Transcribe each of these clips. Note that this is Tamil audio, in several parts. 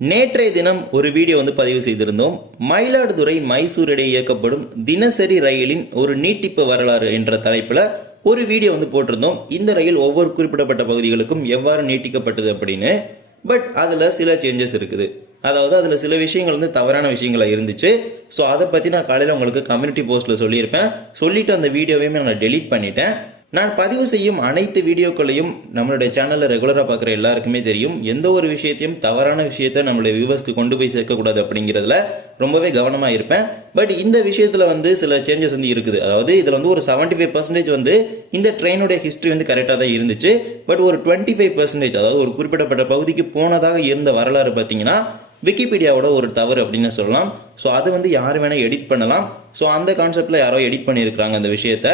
நேற்றைய தினம் ஒரு வீடியோ வந்து பதிவு செய்திருந்தோம். மயிலாடுதுறை மைசூர் இடையே இயக்கப்படும் தினசரி ரயிலின் ஒரு நீட்டிப்பு வரலாறு என்ற தலைப்பில் ஒரு வீடியோ வந்து போட்டிருந்தோம். இந்த ரயில் ஒவ்வொரு குறிப்பிடப்பட்ட பகுதிகளுக்கும் எவ்வாறு நீட்டிக்கப்பட்டது அப்படின்னு. பட் அதில் சில சேஞ்சஸ் இருக்குது. அதாவது அதில் சில விஷயங்கள் வந்து தவறான விஷயங்களாக இருந்துச்சு. ஸோ அதை பற்றி நான் காலையில் உங்களுக்கு கம்யூனிட்டி போஸ்ட்டில் சொல்லியிருப்பேன். சொல்லிட்டு அந்த வீடியோவையுமே நான் டெலீட் பண்ணிட்டேன். நான் பதிவு செய்யும் அனைத்து வீடியோக்களையும் நம்மளுடைய சேனலில் ரெகுலராக பார்க்குற எல்லாருக்குமே தெரியும். எந்த ஒரு விஷயத்தையும் தவறான விஷயத்தை நம்மளுடைய வியூவர்ஸ்க்கு கொண்டு போய் சேர்க்கக்கூடாது அப்படிங்கிறதுல ரொம்பவே கவனமாக இருப்பேன். பட் இந்த விஷயத்தில் வந்து சில சேஞ்சஸ் வந்து இருக்குது. அதாவது இதில் வந்து ஒரு 75% ஃபைவ் பர்சன்டேஜ் வந்து இந்த ட்ரெயினுடைய ஹிஸ்ட்ரி வந்து கரெக்டாக தான் இருந்துச்சு. பட் ஒரு டுவெண்ட்டி ஃபைவ் பர்சன்டேஜ் அதாவது ஒரு குறிப்பிடப்பட்ட பகுதிக்கு போனதாக இருந்த வரலாறு பார்த்தீங்கன்னா விக்கிபீடியாவோட ஒரு தவறு அப்படின்னு சொல்லலாம். ஸோ அது வந்து யார் வேணால் எடிட் பண்ணலாம். ஸோ அந்த கான்செப்டில் யாரோ எடிட் பண்ணியிருக்கிறாங்க அந்த விஷயத்த.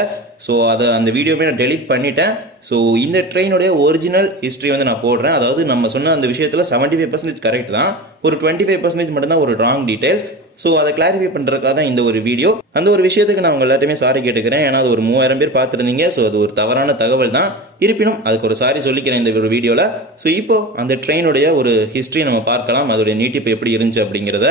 ஸோ அதை அந்த வீடியோவே நான் டெலிட் பண்ணிட்டேன். ஸோ இந்த ட்ரெயினுடைய ஒரிஜினல் ஹிஸ்ட்ரி வந்து நான் போடுறேன். அதாவது நம்ம சொன்ன அந்த விஷயத்தில் 75% ஃபைவ் பர்சன்டேஜ் கரெக்ட் தான். ஒரு டுவெண்ட்டி ஃபைவ் பர்சன்டேஜ் மட்டும்தான் ஒரு ராங் டீடைல்ஸ் ஸோ அதை கிளாரிஃபை பண்ணுறதுக்காக தான் இந்த ஒரு வீடியோ அந்த ஒரு விஷயத்துக்கு நான் உங்கள் எல்லாத்தையுமே சாரி கேட்டுக்கிறேன். ஏன்னா அது ஒரு மூவாயிரம் பேர் பார்த்துருந்தீங்க. ஸோ அது ஒரு தவறான தகவல் தான். இருப்பினும் அதுக்கு ஒரு சாரி சொல்லிக்கிறேன் இந்த ஒரு வீடியோவில் ஸோ இப்போ அந்த ட்ரெயினுடைய ஒரு ஹிஸ்ட்ரி நம்ம பார்க்கலாம். அதோடைய நீட்டிப்பு எப்படி இருந்துச்சு அப்படிங்கிறத.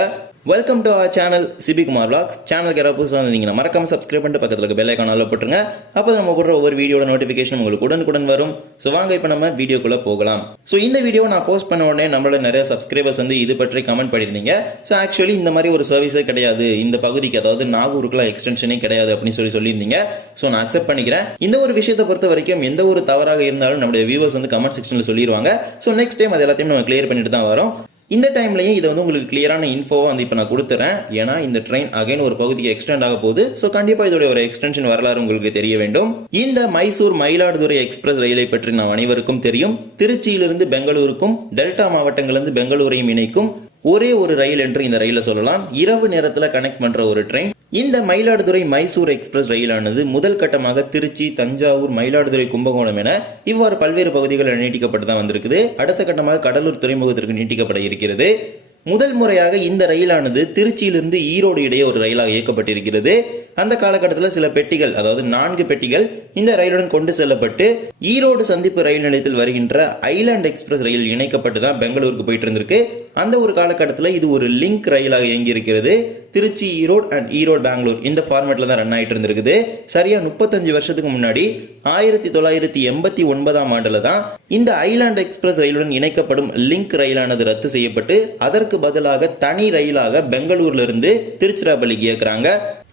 Welcome to our channel Sibi Kumar சேனலுக்கு யாராவது புதுசாக இருந்தீங்கன்னா மறக்காம சப்ஸ்கிரைப் பண்ணிட்டு பக்கத்தில் இருக்க பெல்லைக்கான அளவு போட்டுருங்க. அப்போ நம்ம போடுற ஒவ்வொரு வீடியோட நோட்டிஃபிகேஷன் உங்களுக்கு உடனுக்குடன் வரும். ஸோ வாங்க இப்போ நம்ம வீடியோக்குள்ளே போகலாம். ஸோ இந்த வீடியோ நான் போஸ்ட் பண்ண உடனே நம்மளோட நிறைய சப்ஸ்கிரைபர்ஸ் வந்து இது பற்றி கமெண்ட் பண்ணியிருந்தீங்க. ஸோ ஆக்சுவலி இந்த மாதிரி ஒரு சர்வீஸே கிடையாது. இந்த பகுதிக்கு அதாவது நாகூருக்குலாம் எக்ஸ்டென்ஷனே கிடையாது அப்படின்னு சொல்லி சொல்லியிருந்தீங்க. ஸோ நான் அக்செப்ட் பண்ணிக்கிறேன். இந்த ஒரு விஷயத்தை பொறுத்த வரைக்கும் எந்த ஒரு தவறாக இருந்தாலும் நம்மளுடைய வியூவர்ஸ் வந்து கமெண்ட் செக்ஷனில் சொல்லிடுவாங்க ஸோ நெக்ஸ்ட் டைம் அது எல்லாத்தையும் நம்ம கிளியர் பண்ணிட்டு தான் வரோம். இந்த டைம்லையும் இதை வந்து உங்களுக்கு கிளியரான இன்ஃபோவை வந்து இப்போ நான் கொடுத்துறேன். ஏன்னா இந்த ட்ரெயின் அகைன் ஒரு பகுதிக்கு எக்ஸ்டெண்ட் ஆக போகுது. ஸோ கண்டிப்பாக இதோட ஒரு எக்ஸ்டென்ஷன் வரலாறு உங்களுக்கு தெரிய வேண்டும். இந்த மைசூர் மயிலாடுதுறை எக்ஸ்பிரஸ் ரயிலை பற்றி நாம் அனைவருக்கும் தெரியும். திருச்சியிலிருந்து பெங்களூருக்கும் டெல்டா மாவட்டங்களிலிருந்து பெங்களூரையும் இணைக்கும் ஒரே ஒரு ரயில் என்று இந்த ரயிலை சொல்லலாம். இரவு நேரத்தில் கனெக்ட் பண்ணுற ஒரு ட்ரெயின் இந்த மயிலாடுதுறை மைசூர் எக்ஸ்பிரஸ் ரயிலானது முதல் கட்டமாக திருச்சி தஞ்சாவூர் மயிலாடுதுறை கும்பகோணம் என இவ்வாறு பல்வேறு பகுதிகளில் நீட்டிக்கப்பட்டு தான் வந்திருக்குது. அடுத்த கட்டமாக கடலூர் துறைமுகத்திற்கு நீட்டிக்கப்பட இருக்கிறது. முதல் முறையாக இந்த ரயிலானது திருச்சியிலிருந்து ஈரோடு இடையே ஒரு ரயிலாக இயக்கப்பட்டிருக்கிறது. அந்த காலகட்டத்தில் சில பெட்டிகள் அதாவது நான்கு பெட்டிகள் இந்த ரயிலுடன் கொண்டு செல்லப்பட்டு ஈரோடு சந்திப்பு ரயில் நிலையத்தில் வருகின்ற ஐலாண்ட் எக்ஸ்பிரஸ் ரயில் இணைக்கப்பட்டு தான் பெங்களூருக்கு போயிட்டு இருந்திருக்கு. அந்த ஒரு காலகட்டத்தில் இது ஒரு லிங்க் ரயிலாக இயங்கி இருக்கிறது திருச்சி ஈரோடு அண்ட் ஈரோடு பெங்களூர் இந்த ஃபார்மேட்டில் தான் ரன் ஆகிட்டு இருந்திருக்குது. சரியா முப்பத்தஞ்சு வருஷத்துக்கு முன்னாடி ஆயிரத்தி தொள்ளாயிரத்தி எண்பத்தி ஒன்பதாம் ஆண்டில் தான் இந்த ஐலாண்ட் எக்ஸ்பிரஸ் ரயிலுடன் இணைக்கப்படும் லிங்க் ரயிலானது ரத்து செய்யப்பட்டு அதற்கு பதிலாக தனி ரயிலாக பெங்களூர்லேருந்து திருச்சிராப்பள்ளிக்கு இயக்குறாங்க.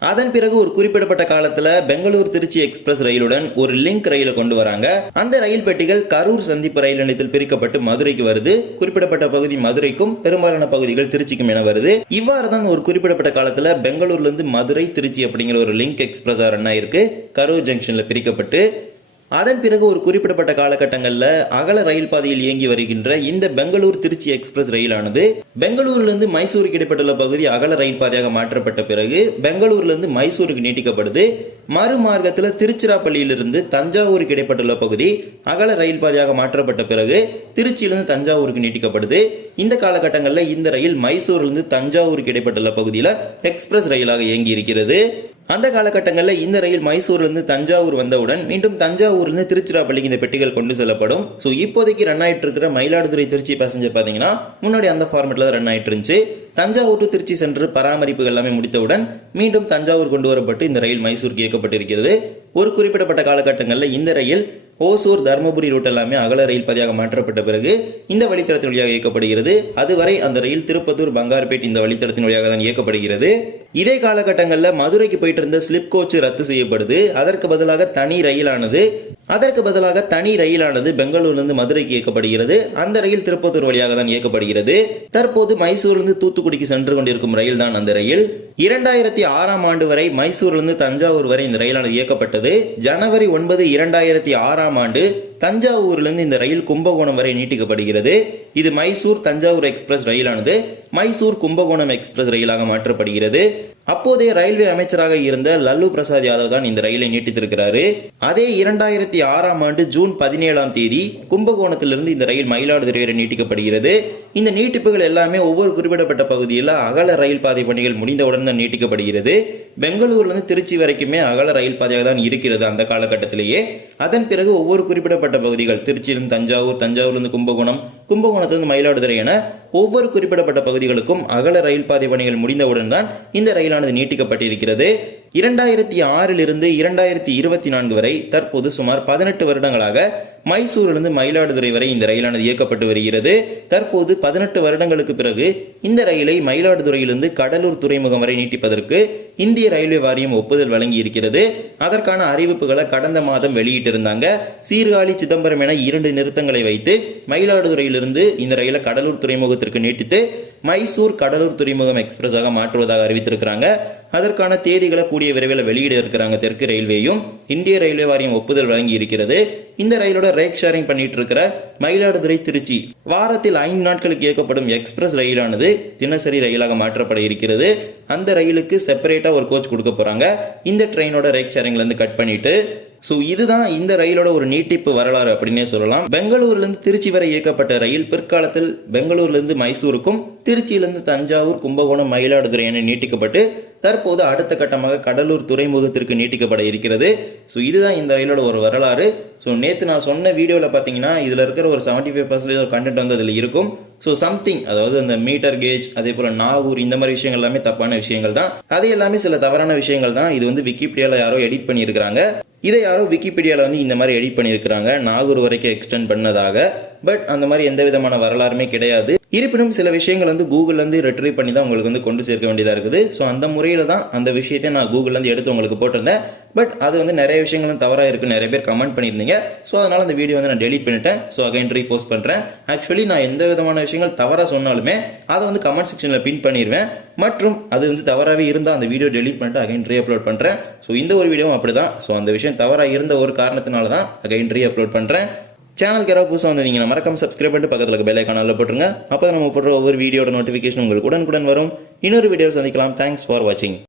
அதன் பிறகு ஒரு குறிப்பிடப்பட்ட காலத்துல பெங்களூர் திருச்சி எக்ஸ்பிரஸ் ரயிலுடன் ஒரு லிங்க் ரயிலை கொண்டு வராங்க. அந்த ரயில் பெட்டிகள் கரூர் சந்திப்பு ரயில் நிலையத்தில் பிரிக்கப்பட்டு மதுரைக்கு வருது. குறிப்பிடப்பட்ட பகுதி மதுரைக்கும் பெரும்பாலான பகுதிகள் திருச்சிக்கும் என வருது. இவ்வாறு தான் ஒரு குறிப்பிடப்பட்ட காலத்துல பெங்களூர்ல இருந்து மதுரை திருச்சி அப்படிங்கிற ஒரு லிங்க் எக்ஸ்பிரஸ் ரன் ஆயிருக்கு கரூர் ஜங்ஷன்ல பிரிக்கப்பட்டு அதன் பிறகு ஒரு குறிப்பிடப்பட்ட காலகட்டங்களில் அகல ரயில் பாதையில் இயங்கி வருகின்ற இந்த பெங்களூர் திருச்சி எக்ஸ்பிரஸ் ரயிலானது பெங்களூரிலிருந்து மைசூருக்கு இடைப்பட்டுள்ள பகுதி அகல ரயில் பாதையாக மாற்றப்பட்ட பிறகு பெங்களூர்லேருந்து மைசூருக்கு நீட்டிக்கப்படுது. மறுமார்க்கத்தில் திருச்சிராப்பள்ளியிலிருந்து தஞ்சாவூருக்கு இடைப்பட்டுள்ள பகுதி அகல ரயில் பாதையாக மாற்றப்பட்ட பிறகு திருச்சியிலிருந்து தஞ்சாவூருக்கு நீட்டிக்கப்படுது. இந்த காலகட்டங்களில் இந்த ரயில் மைசூரிலிருந்து தஞ்சாவூருக்கு இடைப்பட்டுள்ள பகுதியில் எக்ஸ்பிரஸ் ரயிலாக இயங்கி இருக்கிறது அந்த காலகட்டங்களில் இந்த ரயில் மைசூர்லேருந்து தஞ்சாவூர் வந்தவுடன் மீண்டும் தஞ்சாவூர்லேருந்து திருச்சிராப்பள்ளிக்கு இந்த பெட்டிகள் கொண்டு செல்லப்படும். ஸோ இப்போதைக்கு ரன் ஆகிட்டு இருக்கிற மயிலாடுதுறை திருச்சி பேசஞ்சர் பார்த்தீங்கன்னா முன்னாடி அந்த ஃபார்மெட்டில் தான் ரன் ஆயிட்டு இருந்துச்சு தஞ்சாவூர் டு திருச்சி சென்று பராமரிப்புகள் எல்லாமே முடித்தவுடன் மீண்டும் தஞ்சாவூர் கொண்டு வரப்பட்டு இந்த ரயில் மைசூருக்கு இயக்கப்பட்டிருக்கிறது. ஒரு குறிப்பிடப்பட்ட காலகட்டங்களில் இந்த ரயில் ஓசூர் தருமபுரி ரூட் எல்லாமே அகல ரயில் பாதையாக மாற்றப்பட்ட பிறகு இந்த வழித்தடத்தின் வழியாக இயக்கப்படுகிறது. அதுவரை அந்த ரயில் திருப்பத்தூர் பங்கார்பேட் இந்த வழித்தடத்தின் வழியாக தான் இயக்கப்படுகிறது. இதே காலகட்டங்களில் மதுரைக்கு போயிட்டு இருந்த ஸ்லிப் கோச் ரத்து செய்யப்படுது. அதற்கு பதிலாக தனி ரயிலானது. அதற்கு பதிலாக தனி ரயிலானது பெங்களூர்லேருந்து மதுரைக்கு இயக்கப்படுகிறது. அந்த ரயில் திருப்பத்தூர் வழியாக தான் இயக்கப்படுகிறது. தற்போது மைசூர்லேருந்து தூத்துக்குடிக்கு சென்று கொண்டிருக்கும் ரயில் தான் அந்த ரயில். இரண்டாயிரத்தி ஆறாம் ஆண்டு வரை மைசூர்லேருந்து தஞ்சாவூர் வரை இந்த ரயிலானது இயக்கப்பட்டது. ஜனவரி ஒன்பது இரண்டாயிரத்தி ஆறாம் ஆண்டு தஞ்சாவூர்லேருந்து இந்த ரயில் கும்பகோணம் வரை நீட்டிக்கப்படுகிறது. இது மைசூர் தஞ்சாவூர் எக்ஸ்பிரஸ் ரயிலானது. மைசூர் கும்பகோணம் எக்ஸ்பிரஸ் ரயிலாக மாற்றப்படுகிறது. அப்போதைய ரயில்வே அமைச்சராக இருந்த லல்லு பிரசாத் யாதவ் தான் இந்த ரயிலை நீட்டித்திருக்கிறாரு. அதே இரண்டாயிரத்தி ஆறாம் ஆண்டு ஜூன் பதினேழாம் தேதி கும்பகோணத்திலிருந்து இந்த ரயில் மயிலாடுதுறை வரை நீட்டிக்கப்படுகிறது. இந்த நீட்டிப்புகள் எல்லாமே ஒவ்வொரு குறிப்பிடப்பட்ட பகுதியில் அகல ரயில் பாதை பணிகள் முடிந்தவுடன் தான் நீட்டிக்கப்படுகிறது. பெங்களூர்லேருந்து திருச்சி வரைக்குமே அகல ரயில் பாதையாக தான் இருக்கிறது அந்த காலகட்டத்திலேயே. அதன் பிறகு ஒவ்வொரு குறிப்பிடப்பட்ட பகுதிகள் திருச்சியிலிருந்து தஞ்சாவூர் தஞ்சாவூர்லேருந்து கும்பகோணம் கும்பகோணத்திலிருந்து மயிலாடுதுறை என ஒவ்வொரு குறிப்பிடப்பட்ட பகுதிகளுக்கும் அகல ரயில் பாதை பணிகள் முடிந்தவுடன் தான் இந்த ரயிலானது நீட்டிக்கப்பட்டிருக்கிறது. இரண்டாயிரத்தி ஆறிலிருந்து இரண்டாயிரத்தி இருபத்தி நான்கு வரை தற்போது சுமார் பதினெட்டு வருடங்களாக மைசூரிலிருந்து மயிலாடுதுறை வரை இந்த ரயிலானது இயக்கப்பட்டு வருகிறது. தற்போது பதினெட்டு வருடங்களுக்கு பிறகு இந்த ரயிலை மயிலாடுதுறையிலிருந்து கடலூர் துறைமுகம் வரை நீட்டிப்பதற்கு இந்திய ரயில்வே வாரியம் ஒப்புதல் வழங்கி இருக்கிறது அதற்கான அறிவிப்புகளை கடந்த மாதம் வெளியிட்டிருந்தாங்க. சீர்காழி சிதம்பரம் என இரண்டு நிறுத்தங்களை வைத்து மயிலாடுதுறையிலிருந்து இந்த ரயிலை கடலூர் துறைமுகத்திற்கு நீட்டித்து மைசூர் கடலூர் துறைமுகம் எக்ஸ்பிரஸாக மாற்றுவதாக அறிவித்திருக்கிறாங்க. அதற்கான தேதிகளை கூடிய விரைவில் வெளியிட இருக்கிறாங்க தெற்கு ரயில்வேயும். இந்திய ரயில்வே வாரியம் ஒப்புதல் வழங்கி இருக்கிறது. இந்த ரயிலோட ரேக் ஷேரிங் பண்ணிட்டு இருக்கிற மயிலாடுதுறை திருச்சி. வாரத்தில் ஐந்து நாட்களுக்கு இயக்கப்படும் எக்ஸ்பிரஸ் ரயிலானது தினசரி ரயிலாக மாற்றப்பட இருக்கிறது. அந்த ரயிலுக்கு செப்பரேட்டா ஒரு கோச் கொடுக்க போறாங்க. இந்த ட்ரெயினோட ரேக் ஷேரிங்ல இருந்து கட் பண்ணிட்டு ஸோ இதுதான் இந்த ரயிலோட ஒரு நீட்டிப்பு வரலாறு அப்படின்னே சொல்லலாம். பெங்களூர்லேருந்து திருச்சி வரை இயக்கப்பட்ட ரயில் பிற்காலத்தில் பெங்களூர்லேருந்து மைசூருக்கும் திருச்சியிலேருந்து தஞ்சாவூர் கும்பகோணம் மயிலாடுதுறை என நீட்டிக்கப்பட்டு தற்போது அடுத்த கட்டமாக கடலூர் துறைமுகத்திற்கு நீட்டிக்கப்பட இருக்கிறது. ஸோ இதுதான் இந்த ரயிலோட ஒரு வரலாறு. ஸோ நேற்று நான் சொன்ன வீடியோவில் பார்த்தீங்கன்னா இதில் இருக்கிற ஒரு செவன்ட்டி ஃபைவ் பர்சன்டேஜ் கண்டென்ட் வந்து அதில் இருக்கும். ஸோ சம்திங் அதாவது அந்த மீட்டர் கேஜ் அதே போல் நாகூர் இந்த மாதிரி விஷயங்கள் எல்லாமே தப்பான விஷயங்கள் தான். அது எல்லாமே சில தவறான விஷயங்கள் தான். இது வந்து விக்கிபீடியாவில் யாரோ எடிட் பண்ணியிருக்கிறாங்க. இதை யாரோ விக்கிபீடியாவில் வந்து இந்த மாதிரி எடிட் பண்ணியிருக்கிறாங்க. நாகூர் வரைக்கும் எக்ஸ்டெண்ட் பண்ணதாக. பட் அந்த மாதிரி எந்த விதமான வரலாறுமே கிடையாது. இருப்பினும் சில விஷயங்கள் வந்து கூகுள்லேருந்து ரெட்ரீவ் பண்ணி தான் உங்களுக்கு வந்து கொண்டு சேர்க்க வேண்டியதாக இருக்குது. ஸோ அந்த முறையில் தான் அந்த விஷயத்தை நான் கூகுள்லேருந்து எடுத்து உங்களுக்கு போட்டிருந்தேன். பட் அது வந்து நிறைய விஷயங்களும் தவறாக இருக்குது நிறைய பேர் கமெண்ட் பண்ணியிருந்தீங்க. ஸோ அதனால் அந்த வீடியோ வந்து நான் டெலிட் பண்ணிட்டேன். ஸோ அகைன் ரீபோஸ்ட் பண்ணுறேன் ஆக்சுவலி நான் எந்த விதமான விஷயங்கள் தவறாக சொன்னாலுமே அதை வந்து கமெண்ட் செக்ஷனில் பின் பண்ணிடுவேன் மற்றும் அது வந்து தவறாகவே இருந்தால் அந்த வீடியோ டெலிட் பண்ணிட்டு அகைன் ரீ அப்லோட் பண்ணுறேன் ஸோ இந்த ஒரு வீடியோவும் அப்படி தான் ஸோ அந்த விஷயம் தவறாக இருந்த ஒரு காரணத்தினால தான் அகைன் ரீ அப்லோட் பண்ணுறேன் சேனலுக்கு யாராவது புதுசாக வந்தீங்கன்னா மறக்காம சப்ஸ்கிரைப் பண்ணிட்டு பக்கத்தில் இருக்க பெல் ஐக்கானில் போட்டுருங்க. அப்போ நம்ம போடுற ஒவ்வொரு வீடியோட நோட்டிஃபிகேஷன் உங்களுக்கு உடனுக்குடன் வரும். இன்னொரு வீடியோ சந்திக்கலாம். தேங்க்ஸ் ஃபார் வாட்சிங்